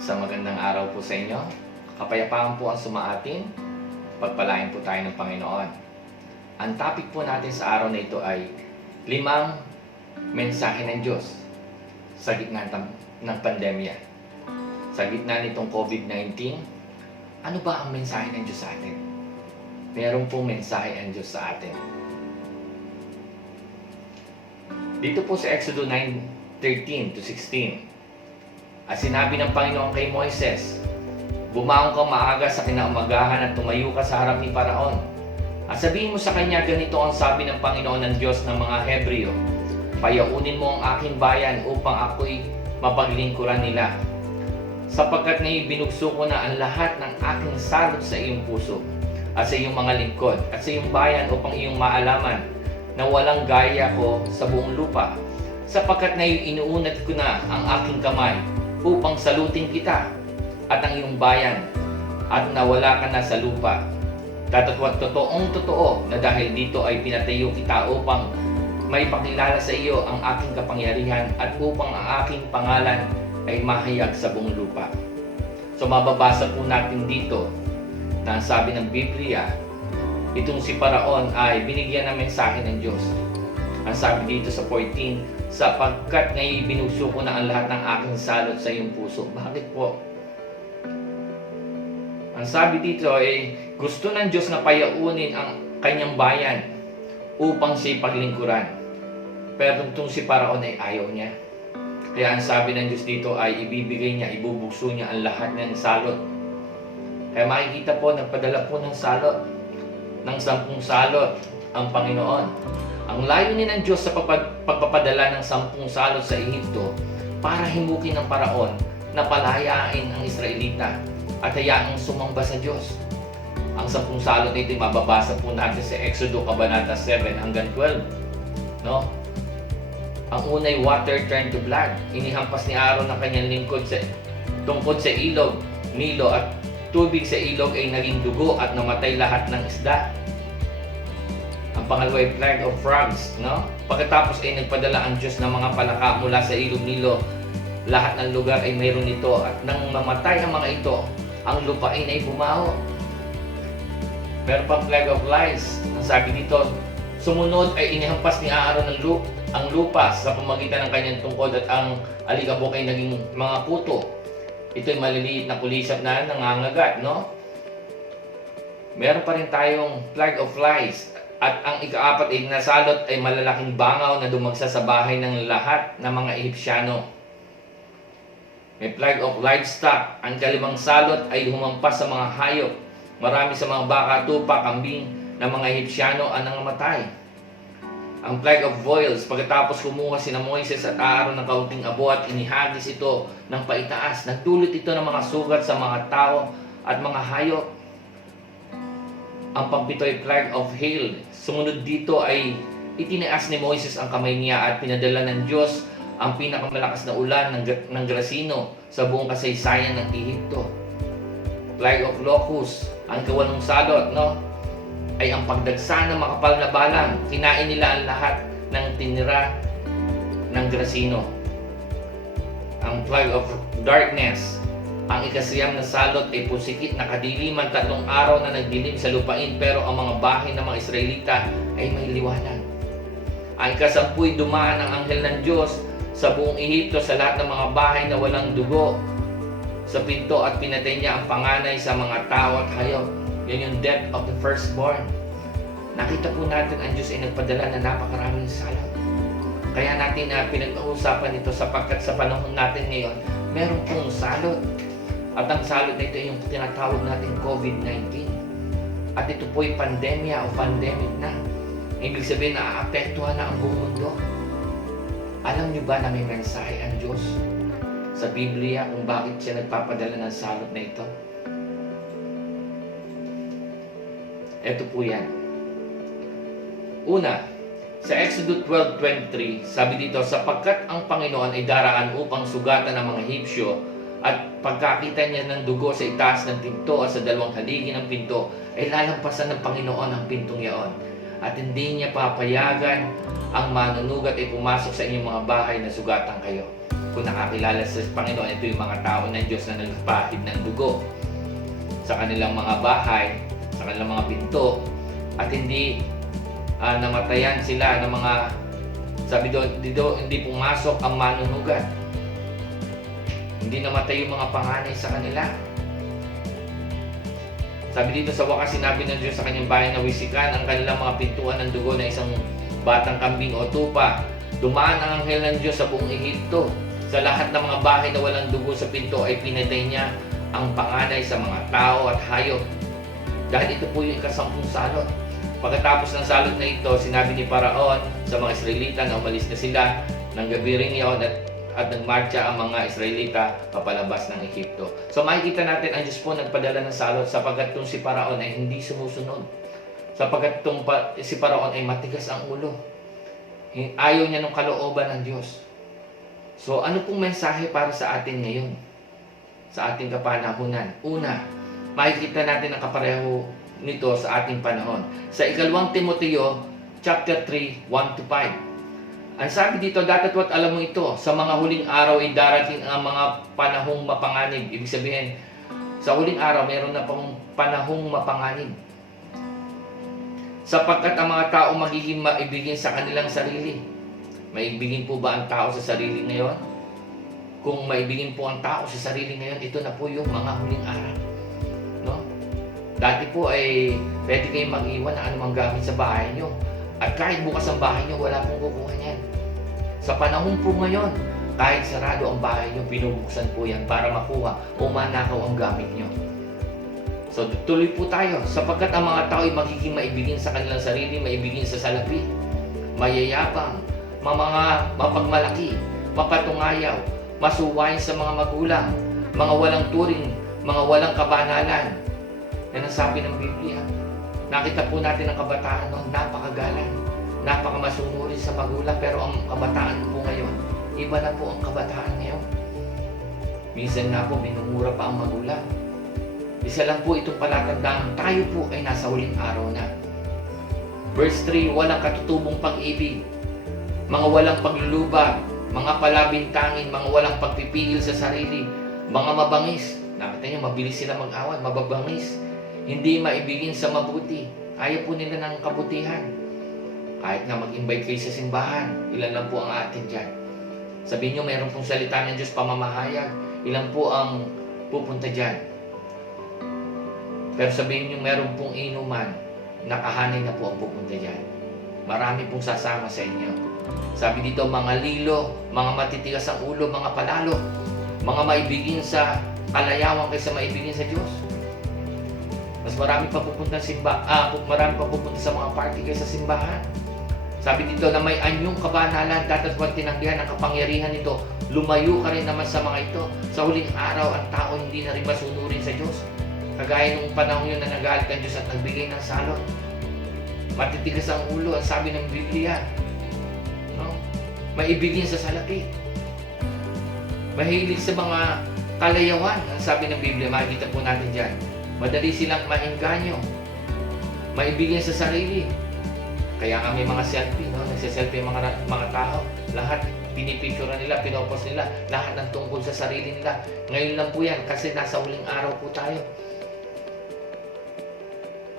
Sa magandang araw po sa inyo. Kapayapaan po ang sumaatin. Pagpalain po tayo ng Panginoon. Ang topic po natin sa araw na ito ay 5 mensahe ng Diyos sa gitna ng pandemya. Sa gitna nitong COVID-19, ano ba ang mensahe ng Diyos sa atin? Meron pong mensahe ang Diyos sa atin. Dito po sa Exodus 9:13 to 16, sinabi ng Panginoon kay Moises, "Bumangon ka maaga sa kinaumagahan at tumayo ka sa harap ni Paraon. Sabihin mo sa kanya, ganito ang sabi ng Panginoon ng Diyos ng mga Hebreo, payaunin mo ang aking bayan upang ako'y mapaglingkuran nila. Sapagkat ngayon binugso ko na ang lahat ng aking salot sa iyong puso at sa iyong mga lingkod at sa iyong bayan upang iyong maalaman na walang gaya ko sa buong lupa. Sapagkat ngayon inuunat ko na ang aking kamay upang salutin kita at ang iyong bayan at nawala ka na sa lupa. Totoong totoo na dahil dito ay pinatayo kita upang may pakilala sa iyo ang aking kapangyarihan at upang ang aking pangalan ay mahayag sa buong lupa." So mababasa po natin dito na ang sabi ng Biblia, itong si Paraon ay binigyan ng mensahe ng Diyos. Ang sabi dito sa 14, "Sapagkat ngayon binugso ko na ang lahat ng aking salot sa iyong puso." Bakit po? Ang sabi dito ay gusto ng Diyos na payaunin ang kanyang bayan upang siya'y paglingkuran. Pero itong si Paraon ay ayaw niya. Kaya ang sabi ng Diyos dito ay ibibigay niya, ibubugso niya ang lahat ng salot. Kaya makikita po, nagpadala po ng salot, ng 10 salot ang Panginoon. Ang layunin ng Diyos sa pagpapadala ng 10 salot sa Ehipto para himukin ng Paraon na palayain ang Israelita at hayaang sumamba sa Diyos. Ang 10 salot nito ay mababasa po natin sa Exodus Kabanata 7 hanggang 12. No? Ang unay water turned to blood. Inihampas ni Aaron ang kanyang lingkod tungkod sa ilog, Nilo, at tubig sa ilog ay naging dugo at namatay lahat ng isda. Ang pangalawa ay plague of frogs, no? Pagkatapos ay nagpadala ang Diyos ng mga palaka mula sa ilog Nilo. Lahat ng lugar ay mayroon nito at nang mamatay ang mga ito, ang lupain ay bumaho. Meron pang plague of lice. Ang sabi dito, sumunod ay inihampas ni Aaron ang lupa sa pamagitan ng kanyang tungkod at ang alikabok ay naging mga kuto. Ito ay maliliit na kulisap na nangangagat, no? Meron pa rin tayong plague of flies. At ang ika-4 ay nasalot ay malalaking bangaw na dumagsa sa bahay ng lahat ng mga Ehipsyano. May plague of livestock. Ang ika-5 salot ay humampas sa mga hayop. Marami sa mga baka, tupa, kambing ng mga Ehipsyano ang nangamatay. Ang plague of boils, pagkatapos kumuha sina Moises at Aaron ng kaunting abo at inihagis ito ng paitaas, nagdulot ito ng mga sugat sa mga tao at mga hayop. Ang pang-7 ay plague of hail. Sumunod dito ay itinaas ni Moises ang kamay niya at pinadala ng Diyos ang pinakamalakas na ulan ng grasino sa buong kasaysayan ng Ehipto. Plague of locusts, ang ika-8 salot, no? Ay ang pagdagsa ng makapal na balang. Kinain nila ang lahat ng tinira ng grasino. Ang plague of darkness, ang ika-9 na salot ay pusikit na kadiliman, 3 araw na nagdilim sa lupain, pero ang mga bahay ng mga Israelita ay may liwanag. Ang ika-10 ay dumaan ang anghel ng Diyos sa buong Ehipto sa lahat ng mga bahay na walang dugo sa pinto at pinatay niya ang panganay sa mga tao at hayop. Yan yung death of the firstborn. Nakita po natin ang Diyos ay nagpadala na napakaraming salot. Kaya natin pinag-uusapan ito sapagkat sa panahon natin ngayon, meron pong salot. At ang salot na ito ay yung tinatawag natin COVID-19. At ito po ay pandemya o pandemic na. Ibig sabihin na aapektuhan na ang buong mundo. Alam niyo ba na may mensahe ang Diyos sa Biblia kung bakit siya nagpapadala ng salot na ito? Ito po yan. Una, sa Exodus 12:23, sabi dito, "Sapagkat ang Panginoon ay daraan upang sugatan ang mga Ehipsyo at pagkakita niya ng dugo sa itaas ng pinto at sa 2 haligi ng pinto, ay lalampasan ng Panginoon ang pintong yaon at hindi niya papayagan ang manunugat ay pumasok sa inyong mga bahay na sugatan kayo. Kung nakakilala sa Panginoon, ito yung mga tao ng Diyos na nagpahid ng dugo sa kanilang mga bahay, sa kanilang mga pinto, at hindi namatayan sila ng mga, sabi doon, hindi pumasok ang manunugat. Hindi namatay yung mga panganay sa kanila. Sabi dito sa wakas, sinabi ng Diyos sa kanyang bayan na wisikan ang kanilang mga pintuan ng dugo na isang batang kambing o tupa. Dumaan ang anghel ng Diyos sa buong Ehipto. Sa lahat ng mga bahay na walang dugo sa pinto ay pinatay niya ang panganay sa mga tao at hayop. Dahil ito po yung ikasampung salot. Pagkatapos ng salot na ito, sinabi ni Paraon sa mga Israelita na umalis na sila ng gabi rin iyon at nagmarcha ang mga Israelita papalabas ng Ehipto. So makikita natin ang Diyos po nagpadala ng salot sapagkat itong si Paraon ay hindi sumusunod. Sapagkat itong si Paraon ay matigas ang ulo. Ayaw niya ng kalooban ng Diyos. So ano pong mensahe para sa atin ngayon? Sa ating kapanahunan? Una, makikita natin ang kapareho nito sa ating panahon. Sa ikalawang Timoteo, chapter 3, 1-5. Ang sabi dito, datapwat alam mo ito, sa mga huling araw ay darating ang mga panahong mapanganib. Ibig sabihin, sa huling araw, mayroon na pang panahong mapanganib. Sapagkat ang mga tao magiging maibigin sa kanilang sarili. Maibigin po ba ang tao sa sarili ngayon? Kung maibigin po ang tao sa sarili ngayon, ito na po yung mga huling araw. No? Dati po ay pwede kayong mag-iwan ng anumang gamit sa bahay nyo. At kahit bukas ang bahay nyo, wala pong kukuha niyan. Sa panahon po ngayon, kahit sarado ang bahay nyo, binubuksan po yan para makuha o manakaw ang gamit nyo. So tuloy po tayo, sapagkat ang mga tao ay magiging maibigin sa kanilang sarili, maibigin sa salapi, mayayabang, mga mapagmalaki, mapatungayaw, masuwain sa mga magulang, mga walang turing, mga walang kabanalan. Yan ang sabi ng Biblia. Nakita po natin ang kabataan noon, napakagalang, napakamasunurin sa magulang, pero ang kabataan po ngayon, iba na po ang kabataan ngayon. Minsan na po, minumura pa ang magulang. Isa lang po itong palatandaan, tayo po ay nasa huling araw na. Verse 3, walang katutubong pag-ibig, mga walang paglulubag, mga palabintangin, mga walang pagpipigil sa sarili, mga mabangis. Nakita niyo, mabilis sila mag-away, mababangis. Hindi maibigin sa mabuti. Ayaw po nila ng kabutihan. Kahit na mag-invite kayo sa simbahan, ilan lang po ang atin dyan. Sabihin nyo, mayroon pong salita ng Diyos pamamahayag. Ilan po ang pupunta dyan. Pero sabihin nyo, mayroon pong inuman, nakahanay na po ang pupunta dyan. Marami pong sasama sa inyo. Sabi dito, mga lilo, mga matitigas ang ulo, mga palalo, mga maibigin sa kalayawan kaysa maibigin sa Diyos. Mas marami pa pupunta sa mga party kaysa simbahan. Sabi dito na may anyong kabanalan, datatwat tinanggihan ang kapangyarihan nito. Lumayo ka rin naman sa mga ito. Sa huling araw, ang tao hindi na rin masunurin sa Diyos. Kagaya nung panahon yun na nagalit ang Diyos at nagbigay ng salot. Matitigas ang ulo, ang sabi ng Biblia. No? Maibigin sa salapi. Mahilig sa mga kalayawan, ang sabi ng Biblia. Makikita po natin dyan. Madali silang maengganyo. Maibigin sa sarili. Kaya nga may mga selfie, no? Nagsiselfie yung mga tao. Lahat pinipicturean nila, pinopost nila. Lahat ng tungkol sa sarili nila. Ngayon lang po yan kasi nasa huling araw po tayo.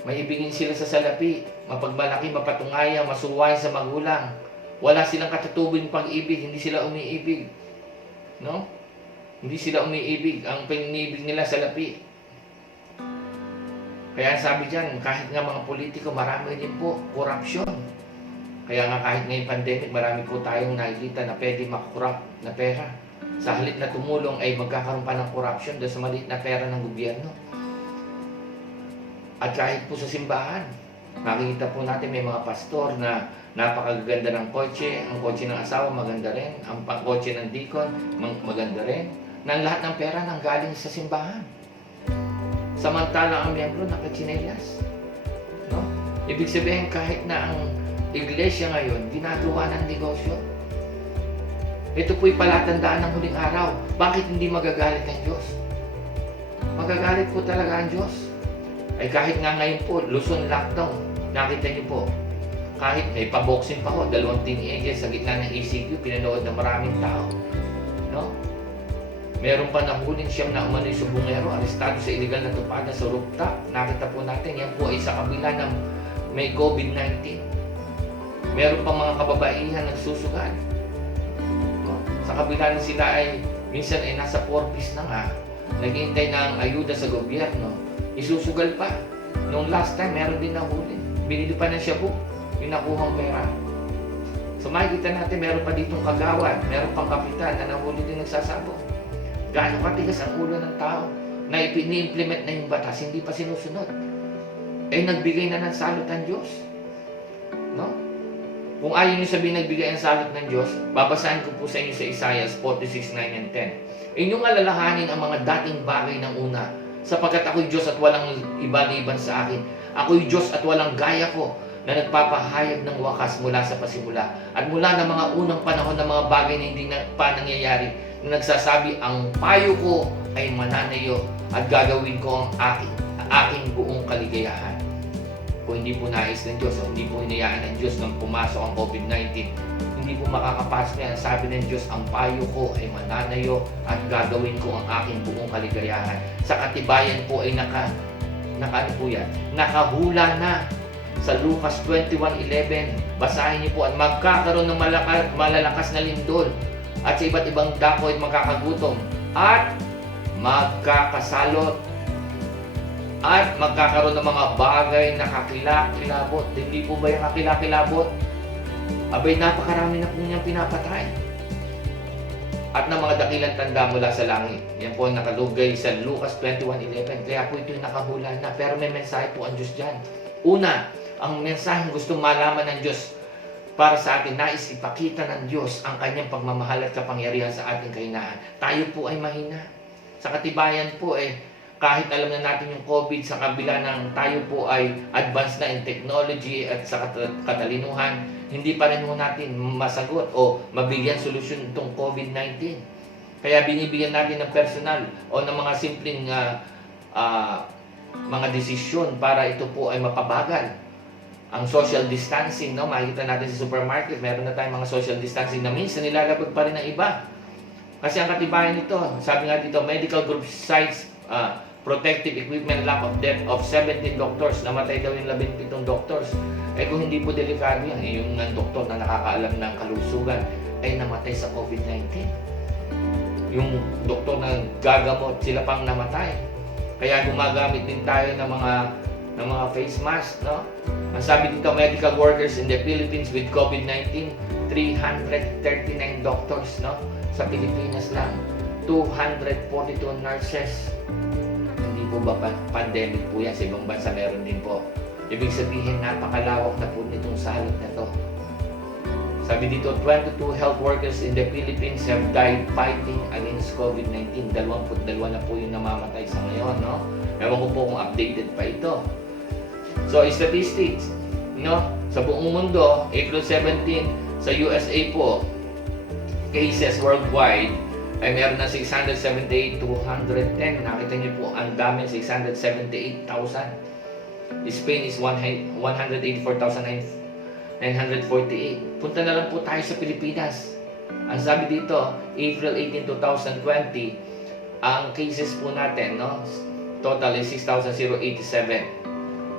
Maibigin sila sa salapi. Mapagmalaki, mapatungaya, masuway sa magulang. Wala silang katutubing pag-ibig. Hindi sila umiibig. No? Hindi sila umiibig. Ang pinibig nila salapi. Kaya sabi dyan, kahit nga mga politiko, marami din po korupsyon. Kaya nga kahit ngayong pandemic, marami po tayong nakikita na pwede makakorrupt na pera. Sa halip na tumulong ay magkakaroon pa ng korupsyon dahil sa maliit na pera ng gobyerno. At kahit po sa simbahan, makikita po natin may mga pastor na napakaganda ng kotse, ang kotse ng asawa maganda rin, ang kotse ng deacon maganda rin, na lahat ng pera nanggaling sa simbahan. Samantala ang miyembro nakatsinelas. No? Ibig sabihin kahit na ang iglesia ngayon ginagawa ng negosyo. Ito po'y palatandaan ng huling araw. Bakit hindi magagalit ang Diyos? Magagalit po talaga ang Diyos. Ay kahit nga ngayon po, Luzon lockdown. Nakita niyo po, Kahit may pa-boxing pa ako, 2 teenagers sa gitna ng ECQ, pinanood ng maraming tao. No? Meron pa nahulin siyang na umano'y subungero, arestado sa illegal na tupada sa rooftop. Nakita po natin, yan po ay sa kabila ng may COVID-19. Meron pa mga kababaihan nagsusugal. No? Sa kabila na sila ay, minsan ay nasa 4-piece na nga, naghihintay ng ayuda sa gobyerno, isusugal pa. Nung last time, meron din nahulin. Binili pa ng shabu, yung nakuhang pera. So makikita natin, meron pa ditong kagawad, meron pang kapitan na nahuli din nagsasabong. Gaano katigas ang ulo ng tao na ipini-implement na yung batas, hindi pa sinusunod. Eh nagbigay na ng salot ang Diyos. No? Kung ayaw nyo sabihin nagbigay ang salot ng Diyos, babasahin ko po sa inyo sa Isaiah 46:9 and 10. Inyong alalahanin ang mga dating bagay ng una, sapagkat ako'y Diyos at walang iba-liban sa akin. Ako'y Diyos at walang gaya ko, na nagpapahayag ng wakas mula sa pasimula at mula ng mga unang panahon ng mga bagay na hindi pa nangyayari, na nagsasabi, ang payo ko ay mananayo at gagawin ko ang aking buong kaligayahan. Kung hindi po nais ng Diyos o hindi po hinayaan ng Diyos nang pumasok ang COVID-19, hindi po makakapasok yan. Sabi ng Diyos, ang payo ko ay mananayo at gagawin ko ang aking buong kaligayahan. Sa katibayan po ay nakahula na sa Lucas 21:11. Basahin niyo po, at magkakaroon ng malalakas na lindol, at sa iba't ibang dako ay magkakagutom, at magkakasalot, at magkakaroon ng mga bagay na kakilakilabot. Hindi po ba yung kakilakilabot? Abay, napakarami na po niyang pinapatay. At ng mga dakilang tanda mula sa langit. Yan po ang nakalugay sa Lucas 21:11. Kaya po ito'y nakahula na. Pero may mensahe po ang Diyos dyan. Una, ang mensaheng gusto malaman ng Diyos para sa atin, nais ipakita ng Diyos ang kanyang pagmamahal at kapangyarihan sa ating kahinaan. Tayo po ay mahina. Sa katibayan po kahit alam na natin yung COVID, sa kabila ng tayo po ay advanced na in technology at sa katalinuhan, hindi pa rin natin masagot o mabigyan solusyon itong COVID-19. Kaya binibigyan natin ng personal o ng mga simpleng mga desisyon para ito po ay mapabagal. Ang social distancing, no? Makikita natin sa supermarket, meron na tayong mga social distancing na minsan nilalabag pa rin ng iba. Kasi ang katibayan nito, sabi nga dito, medical group cites protective equipment lack of death of 17 doctors. Namatay daw yung 17 doctors. Kung hindi po delikado yan, yung doktor na nakakaalam ng kalusugan ay namatay sa COVID-19. Yung doktor na gagamot, sila pang namatay. Kaya gumagamit din tayo ng mga face mask, no? Ang sabi dito, medical workers in the Philippines with COVID-19, 339 doctors, no? Sa Pilipinas lang, 242 nurses. Hindi po ba pandemic po yan? Sa ibang bansa meron din po. Ibig sabihin, napakalawak na po nitong salot na to. Sabi dito, 22 health workers in the Philippines have died fighting against COVID-19. 22 na po yung namamatay sa ngayon, no? Ewan ko po kung updated pa ito. So, statistics, no? Sa buong mundo, April 17, sa USA po, cases worldwide ay meron na 678,210. Nakita niyo po, ang dami, 678,000. Spain is 184,948. Punta na lang po tayo sa Pilipinas. Ang sabi dito, April 18, 2020, ang cases po natin, no? Total is 6,087.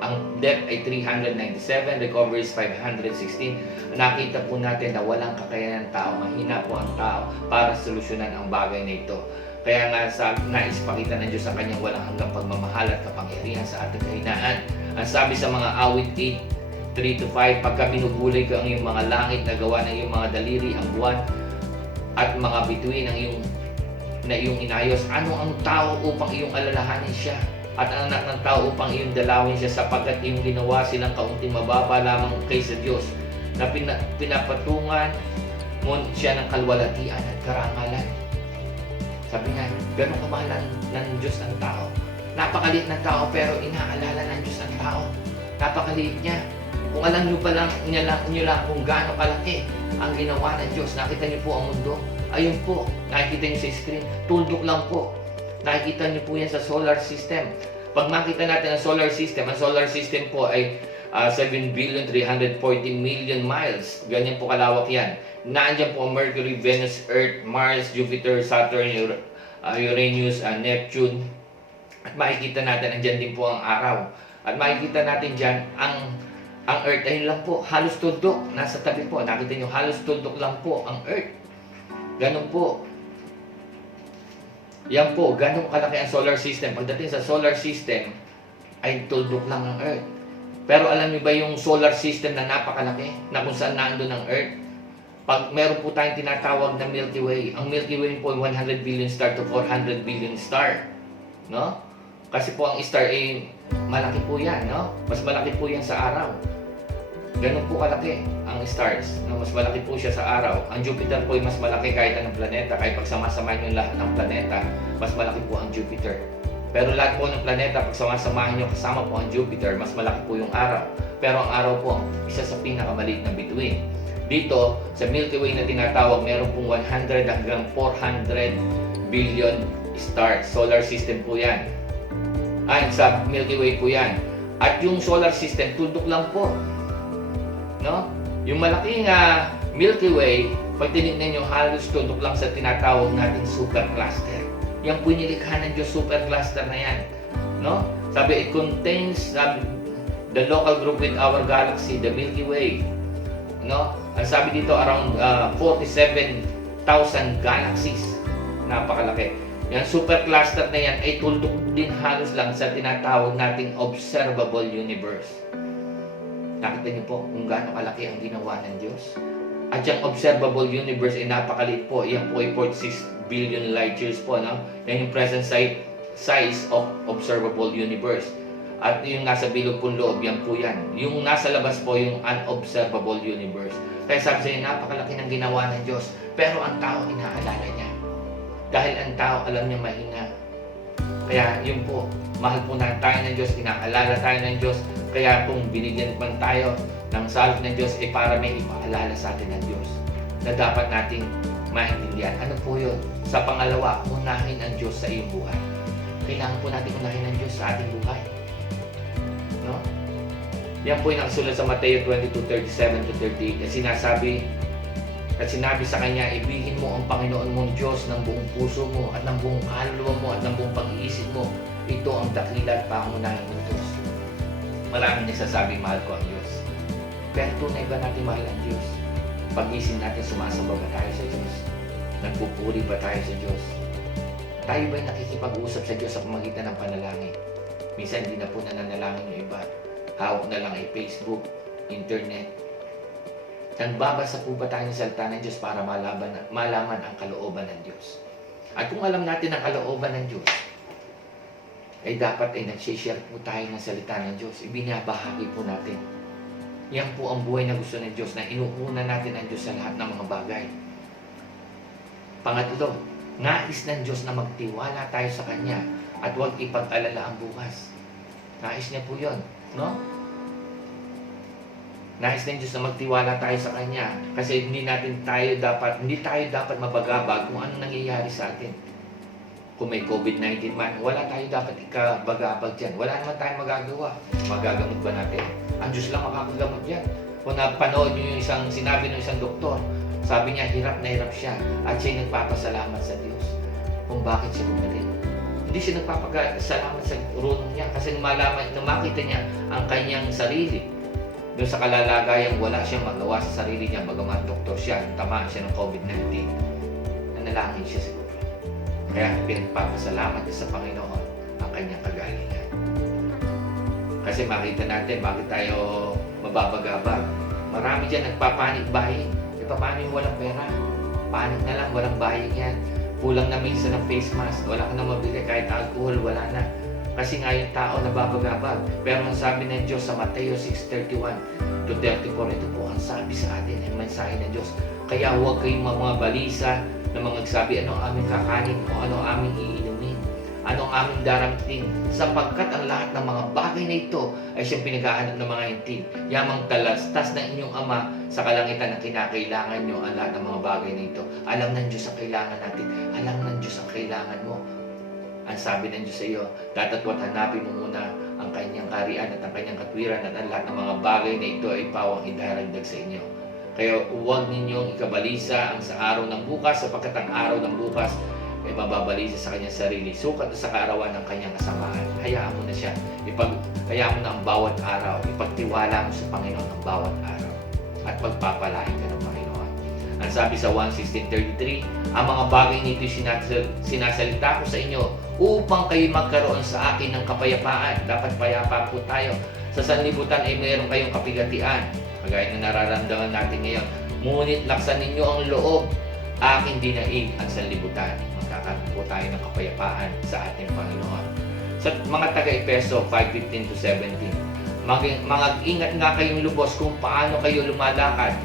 Ang death ay 397, recovery is 516. Nakita po natin na walang kakayanan ng tao, mahina po ang tao para solusyonan ang bagay na ito. Kaya nga nais pakita ng Diyos ang kanyang walang hanggang pagmamahal at kapangyarihan sa ating kahinaan. Ang sabi sa mga awit 8:3-5, pagka binubulay ko ang iyong mga langit na gawa ng iyong mga daliri, ang buwan at mga bituin na iyong inayos, ano ang tao upang iyong alalahanin siya? At ang anak ng tao upang iyong dalawin siya, sapagkat iyong ginawa silang kaunting mababa lamang kaysa Diyos, na pinapatungan mo siya ng kalwalatian at karangalan. Sabi nga, gano'ng kamahalan ng Diyos ng tao. Napakaliit ng tao pero inaalala ng Diyos ng tao. Napakaliit niya. Kung alam niyo pa lang niyo lang kung gaano kalaki ang ginawa ng Diyos. Nakita niyo po ang mundo. Ayun po, nakikita niyo sa screen. Tuldok lang po. Nakikita niyo po yan sa solar system. Pag makita natin ang solar system po ay 7,340,000,000 miles. Ganyan po kalawak yan. Nandiyan po ang Mercury, Venus, Earth, Mars, Jupiter, Saturn, Uranus, Neptune. At makikita natin, andyan din po ang araw. At makikita natin dyan, ang Earth, ayun lang po, halos tuldok. Nasa tabi po, nakita nyo, halos tuldok lang po ang Earth. Ganun po. Yan po, ganun kalaki ang solar system. Pagdating sa solar system, ay tuldok lang ang Earth. Pero alam niyo ba yung solar system na napakalaki, na kung saan nandun ang Earth? Pag meron po tayong tinatawag na Milky Way, ang Milky Way po ay 100 billion star to 400 billion star. No? Kasi po ang star ay malaki po yan, no? Mas malaki po yan sa araw. Ganun po kalaki ang stars. No? Mas malaki po siya sa araw. Ang Jupiter po ay mas malaki kahit anong planeta. Kahit pag sama-samahin yung lahat ng planeta, mas malaki po ang Jupiter. Pero lahat po ng planeta, pag sama-samahin nyo kasama po ang Jupiter, mas malaki po yung araw. Pero ang araw po, isa sa pinakamaliit na bituin. Dito, sa Milky Way na tinatawag, meron pong 100 hanggang 400 billion stars. Solar system po yan. Ay, sa Milky Way po yan. At yung solar system, tuldok lang po. No? Yung malaking Milky Way, pag tinignan nyo, halos tuldok lang sa tinatawag nating supercluster. Yung pinilikha ng Diyos, supercluster na yan. No? Sabi, it contains the local group with our galaxy, the Milky Way. No? Ang sabi dito, around 47,000 galaxies. Napakalaki. Yung supercluster na yan ay tuldok din halos lang sa tinatawag nating observable universe. Nakita niyo po kung gaano kalaki ang ginawa ng Diyos. At yung observable universe ay napakaliit po. Yan po ay 46 billion light years po. No? Yan yung present size of observable universe. At yung nasa bilog pong loob, yan po yan. Yung nasa labas po, yung unobservable universe. Kaya sabi sa inyo, napakalaki ng ginawa ng Diyos. Pero ang tao, inaalala niya. Dahil ang tao, alam niya mahina. Kaya yun po, mahal po na tayo ng Diyos, inaalala tayo ng Diyos. Kaya kung binigyan man tayo ng salve ng Diyos, ay para may ipaalala sa atin ng Diyos na dapat nating maintindihan. Ano po yun? Sa pangalawa, unahin ang Diyos sa iyong buhay. Kailangan po natin unahin ang Diyos sa ating buhay. No? Yan po yung nakasulat sa Mateo 22:37-38 na sinasabi at sinabi sa kanya, ibigin mo ang Panginoon mong Diyos ng buong puso mo at ng buong kaluluwa mo at ng buong pag-iisip mo. Ito ang dakila at pangunahin ng Diyos. Maraming nagsasabi, mahal ko ang Diyos. Pero tunay ba natin mahal ang Diyos? Pag-isip natin, sumasamba ba tayo sa Diyos? Nagpupuri ba tayo sa Diyos? Tayo ba'y nakikipag-usap sa Diyos sa pamagitan ng panalangin? Minsan hindi na po nananalangin yung iba. Hawak na lang ay Facebook, internet. Nagbabasa po ba tayo ng salita ng Diyos para malaman ang kalooban ng Diyos? At kung alam natin ang kalooban ng Diyos, ay dapat ay nag-share po tayo ng salita ng Diyos. Ibinabahagi po natin. Yan po ang buhay na gusto ng Diyos, na inuuna natin ang Diyos sa lahat ng mga bagay. Pangatlo, nais ng Diyos na magtiwala tayo sa Kanya at huwag ipag-alala ang bukas. Nais niya po yun, no? Nais ng Diyos na magtiwala tayo sa Kanya kasi hindi tayo dapat mabagabag kung ano nangyayari sa atin. Kung may COVID-19 man, wala tayo dapat ikabagabag dyan. Wala naman tayong magagawa. Magagamot ba natin? Ang Diyos lang makakagamot yan. Kung napanood nyo yung sinabi ng isang doktor, sabi niya, hirap na hirap siya at siya'y nagpapasalamat sa Diyos kung bakit siya gumaling. Hindi siya nagpapasalamat sa rulong niya kasi makita niya ang kanyang sarili. Doon sa kalalagayang wala siyang magawa sa sarili niya, bagamat doktor siya, tamaan siya ng COVID-19. Nanalangin siya siguro. Kaya pinagpapasalamat niya sa Panginoon ang kanyang kagalingan. Kasi makita natin bakit tayo mababagabag. Marami dyan nagpapanik buying. E paano yung walang pera? Panik na lang, walang buying yan. Kulang na minsan ng face mask, wala ka na mabili kahit alcohol, wala na. Kasi nga yung tao nababagabag. Pero ang sabi ng Diyos sa Mateo 6:31-34, ito po ang sabi sa atin, ang mensahe ng Diyos. Kaya huwag kayong mga balisa na mga nagsabi, ano ang aming kakanin o ano ang aming iinumin, ano ang aming darangting, sapagkat ang lahat ng mga bagay na ito ay siyang pinaghahanap ng mga hintil. Yamang talastas ng inyong Ama sa kalangitan na kinakailangan nyo ang lahat ng mga bagay na ito. Alam ng Diyos ang kailangan natin. Alam ng Diyos ang kailangan mo. Ang sabi ng Diyos sa iyo, datapwat hanapin mo muna ang kanyang kaharian at ang kanyang katwiran at ang lahat ng mga bagay na ito ay pawang idaragdag sa inyo. Kaya huwag ninyong ikabalisa ang sa araw ng bukas sapagkat ang araw ng bukas ay mababalisa sa kanyang sarili. Sukat sa kaarawan ng kanyang kasamaan. Hayaan mo na siya. Hayaan mo na ang bawat araw. Ipagtiwala mo sa Panginoon ang bawat araw. At pagpapalain ka ng Panginoon. Ang sabi sa 1:16-33, ang mga bagay nito sinasalita ko sa inyo upang kayo magkaroon sa akin ng kapayapaan. Dapat payapa po tayo. Sa sanlibutan ay mayroon kayong kapigatian. Kagaya na nararamdaman natin ngayon. Ngunit laksan ninyo ang loob. Aking dinaig ang sanlibutan. Magkakaroon po tayo ng kapayapaan sa ating Panginoon. Sa mga taga-Efeso 5:15-17, mag-ingat nga kayong lubos kung paano kayo lumalakad.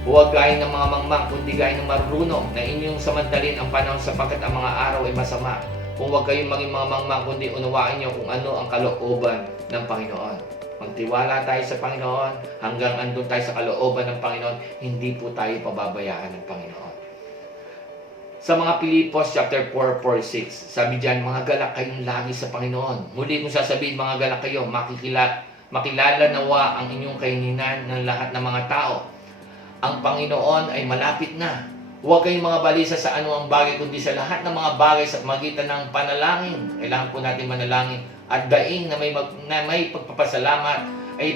Huwag gaya ng mga mangmang, kundi gaya ng marunong na inyong samantalin ang panahon sapagkat ang mga araw ay masama. Kung huwag kayong maging mga mangmang, kundi unawain niyo kung ano ang kalooban ng Panginoon. Magtiwala tayo sa Panginoon hanggang andun tayo sa kalooban ng Panginoon, hindi po tayo pababayaan ng Panginoon. Sa mga Pilipos chapter 4:6, sabi diyan, mga galak kayong lagi sa Panginoon. Muli kong sasabihin, mga galak kayo, makilala nawa ang inyong kaininan ng lahat ng mga tao. Ang Panginoon ay malapit na. Huwag kayong mga balisa sa anumang bagay, kundi sa lahat ng mga bagay sa magitan ng panalangin. Kailangan po natin manalangin. At daing na may pagpapasalamat, ay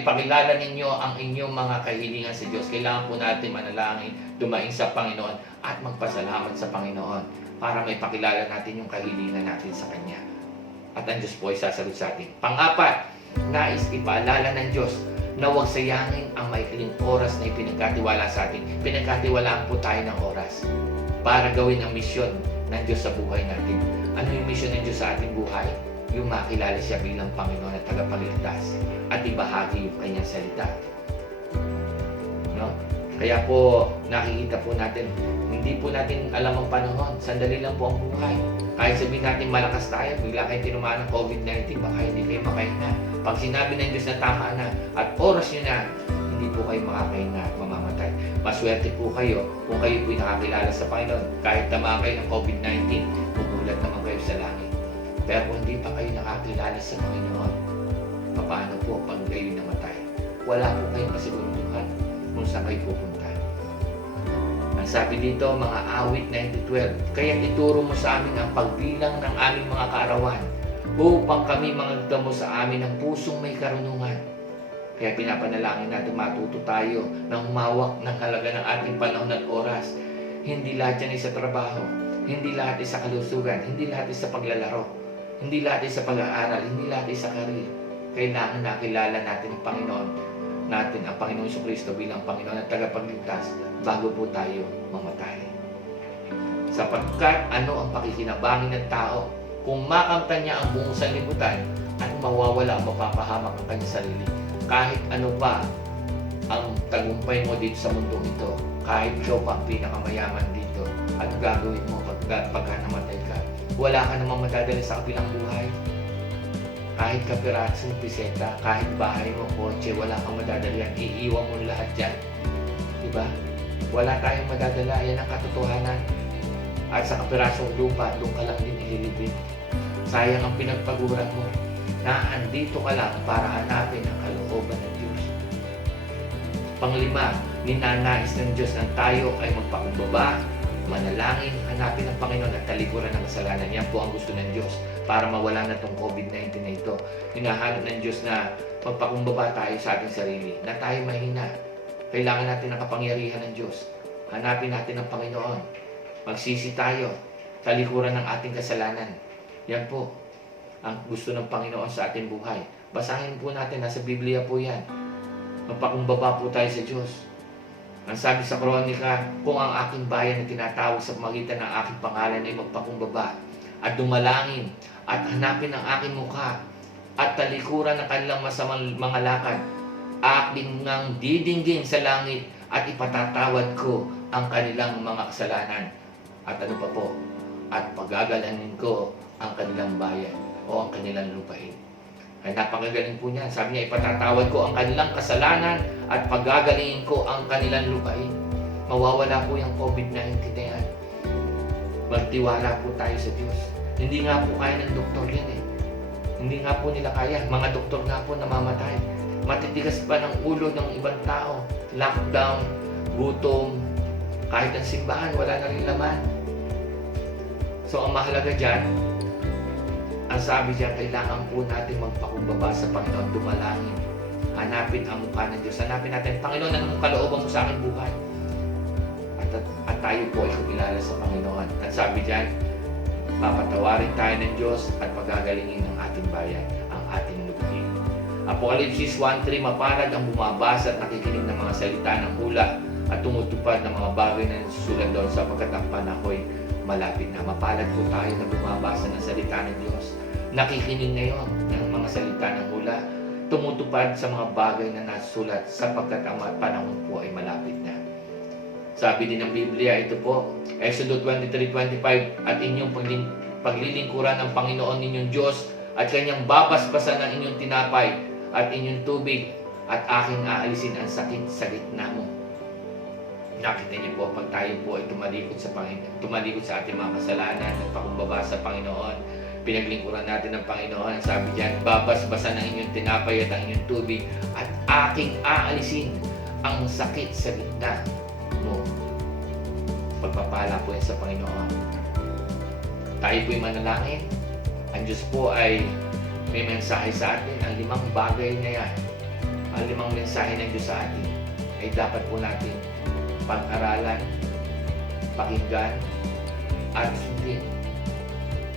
ipakilala ninyo ang inyong mga kahilingan sa Diyos. Kailangan po natin manalangin, dumaing sa Panginoon, at magpasalamat sa Panginoon para may pakilala natin yung kahilingan natin sa Kanya. At ang Diyos po ay sasagot sa atin. Pang-apat, nais ipaalala ng Diyos na huwag sayangin ang maikling oras na ipinagkatiwala sa atin. Pinagkatiwalaan po tayo ng oras para gawin ang misyon ng Diyos sa buhay natin. Ano yung misyon ng Diyos sa ating buhay? Yung makilala siya bilang Panginoon at tagapagligtas at ibahagi yung kanyang salita. No? Kaya po, nakikita po natin, hindi po natin alam ang panahon. Sandali lang po ang buhay. Kahit sabihin natin malakas tayo, bigla kayo tinumaan ng COVID-19, baka hindi kayo makahinga. Pag sinabi ng Diyos na tama na at oras nyo na, hindi po kayo makakahinga at mamamatay. Maswerte po kayo kung kayo po'y nakakilala sa Panginoon. Kahit tamaan kayo ng COVID-19, pugulat naman kayo sa langit. Pero kung hindi pa kayo nakakilala sa Panginoon, paano po pag kayo namatay? Wala po kayong kasiguraduhan kung saan kayo pupunta. Ang sabi dito, mga awit 19:12, kaya ituro mo sa amin ang pagbilang ng aming mga kaarawan upang kami magdamo sa amin ng pusong may karunungan. Kaya pinapanalangin natin matuto tayo ng humawak ng halaga ng ating panahon at oras. Hindi lahat yan ay sa trabaho, hindi lahat ay sa kalusugan, hindi lahat ay sa paglalaro, hindi lahat ay sa pag-aaral, hindi lahat ay sa karir. Kailangan nakilala natin ang Panginoon natin, ang Panginoon Jesucristo bilang Panginoon at tagapagligtas bago po tayo mamatay. Sapagkat ano ang pakikinabangin ng tao kung makamtan niya ang buong sanlibutan at mawawala, mapapahamak ang kanyang sarili. Kahit ano pa ang tagumpay mo dito sa mundong ito, kahit ikaw pa ang pinakamayaman dito, at gagawin mo pagka namatay ka, wala ka namang madadala sa kabilang buhay. Kahit kapirasong piseta, kahit bahay mo, kotse, wala kang madadala. Iiwan mo lahat dyan. Diba? Wala tayong madadala. Yan ang katotohanan. At sa kapirasong lupa, doon ka lang din ililibing. Sayang ang pinagpaguran mo na andito ka lang para hanapin ang kalooban ng Diyos. Panglima, ninanais ng Diyos na tayo ay magpakumbaba, manalangin, hanapin ang Panginoon at talikuran ng kasalanan. Yan po ang gusto ng Diyos para mawala na itong COVID-19 na ito. Hinahanap ng Diyos na magpakumbaba tayo sa ating sarili, na tayo mahina. Kailangan natin ang kapangyarihan ng Diyos. Hanapin natin ang Panginoon. Magsisi tayo, talikuran ng ating kasalanan. Yan po ang gusto ng Panginoon sa ating buhay. Basahin po natin, nasa Biblia po yan. Magpakumbaba po tayo sa Diyos. Ang sabi sa Kronika, kung ang aking bayan na tinatawag sa pamagitan ng aking pangalan ay magpakumbaba at dumalangin at hanapin ang aking mukha at talikuran ng kanilang masamang mga lakad, aking ngang didinggin sa langit at ipatatawad ko ang kanilang mga kasalanan. At ano pa po? At pagagalanin ko ang kanilang bayan o ang kanilang lupain. Ay napakagaling po niyan. Sabi niya, ipatatawad ko ang kanilang kasalanan at pagagalingin ko ang kanilang lupain. Mawawala po yung COVID-19 na yan. Magtiwala po tayo sa Diyos. Hindi nga po kaya ng doktor yan eh. Hindi nga po nila kaya. Mga doktor nga po namamatay. Matitigas pa ng ulo ng ibang tao. Lockdown, gutom, kahit ang simbahan, wala na rin laman. So ang mahalaga dyan, ang sabi dyan, kailangan po natin magpakumbaba sa Panginoon, dumalangin. Hanapin ang mukha ng Diyos. Hanapin natin, Panginoon, anong kalooban mo sa aking buhay? At tayo po ay kumilala sa Panginoon. At sabi dyan, papatawarin tayo ng Diyos at pagagalingin ng ating bayan, ang ating lupin. Apokalipsis 1:3, mapalad ang bumabasa at nakikinig ng mga salita ng hula at tumutupad ng mga bagay na nasusulat doon sapagkat ang panahoy malapit na. Mapalad po tayo na bumabasa ng salita ng Diyos, nakikinig ngayon ng mga salita ng hula, tumutupad sa mga bagay na nasusulat sapagkat ang panahon po ay malapit na. Sabi din ng Biblia, ito po, Exodus 23:25, at inyong paglilingkuran ng Panginoon ninyong Diyos at kanyang babasbasan ng inyong tinapay at inyong tubig at aking aalisin ang sakit sa gitna mo. Nakita niyo po, pag tayo po ay tumalikod sa Panginoon, tumalikod sa ating mga kasalanan, nagpakumbaba sa Panginoon, pinaglingkuran natin ng Panginoon, sabi diyan, babasbasan ng inyong tinapay at ang inyong tubig at aking aalisin ang sakit sa gitna mo. Pagpapala po yan sa Panginoon. Tayo po'y manalangin. Ang Diyos po ay may mensahe sa atin. Ang 5 bagay na yan, ang 5 mensahe ng Diyos sa atin ay dapat po natin pag-aralan, pakinggan, at sundin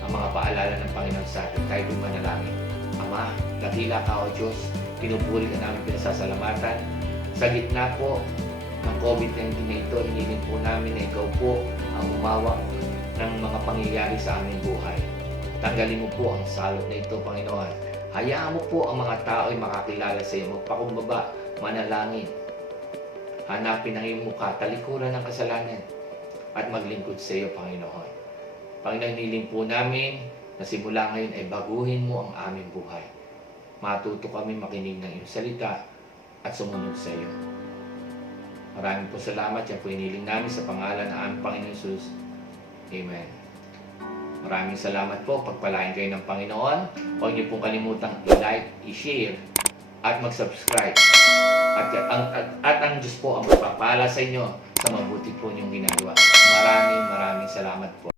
ang mga paalala ng Panginoon sa atin. Tayo po'y manalangin. Ama, dakila ka o Diyos, pinupuri ka namin, pinasasalamatan. Sa gitna po ng COVID-19 na ito, hiniling po namin na ikaw po ang umawak ng mga pangyayari sa aming buhay. Tanggalin mo po ang salot na ito, Panginoon. Hayaan mo po ang mga tao ay makakilala sa iyo, magpakumbaba, manalangin. Hanapin ang iyong mukha, talikuran ng kasalanan, at maglingkod sa iyo, Panginoon. Panginoon, hiniling po namin na simula ngayon ay baguhin mo ang aming buhay. Matuto kami makinig ng iyong salita at sumunod sa iyo. Maraming po salamat. Yan po hiniling namin sa pangalan ng aming Panginoon Jesus. Amen. Maraming salamat po. Pagpalain kayo ng Panginoon. Huwag niyo pong kalimutang i-like, i-share, at mag-subscribe. At ang Diyos po ang magpapala sa inyo sa mabuti po niyong ginagawa. Maraming salamat po.